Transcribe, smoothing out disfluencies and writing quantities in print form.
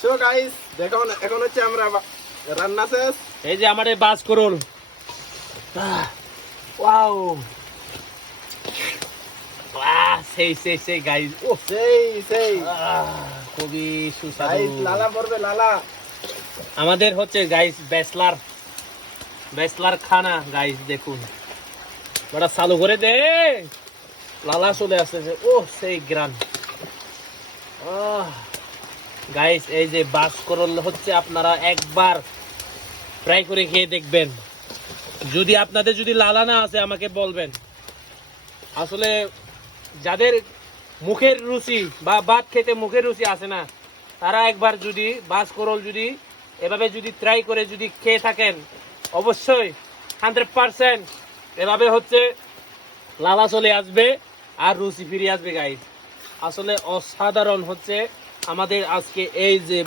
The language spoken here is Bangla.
সো গাইস দেখুন এখন হচ্ছে আমরা রান্না শেষ। এই যে আমাদের বাস করুন। ওয়াও সেই সেই সেই গাইস, ও সেই খুবই সুস্বাদু। গাইস লালা পড়বে লালা। আমাদের হচ্ছে গাইস ব্যাচলার খানা গাইস, দেখুন ওটা চালু করে দে, লালা চলে আসছে যে, ও সেই গ্রান গাইস। এই যে বাস করল হচ্ছে আপনারা একবার ট্রাই করে খেয়ে দেখবেন। যদি আপনাদের যদি লালা না আছে আমাকে বলবেন। আসলে যাদের মুখের রুচি বা ভাত খেতে মুখের রুচি আছে না, তারা একবার যদি বাস করল যদি এভাবে যদি ট্রাই করে যদি খেয়ে থাকেন, অবশ্যই 100% এভাবে হচ্ছে লালা চলে আসবে আর রুচি ফিরে আসবে গাইস। আসলে অসাধারণ হচ্ছে আমাদের আজকে এই যে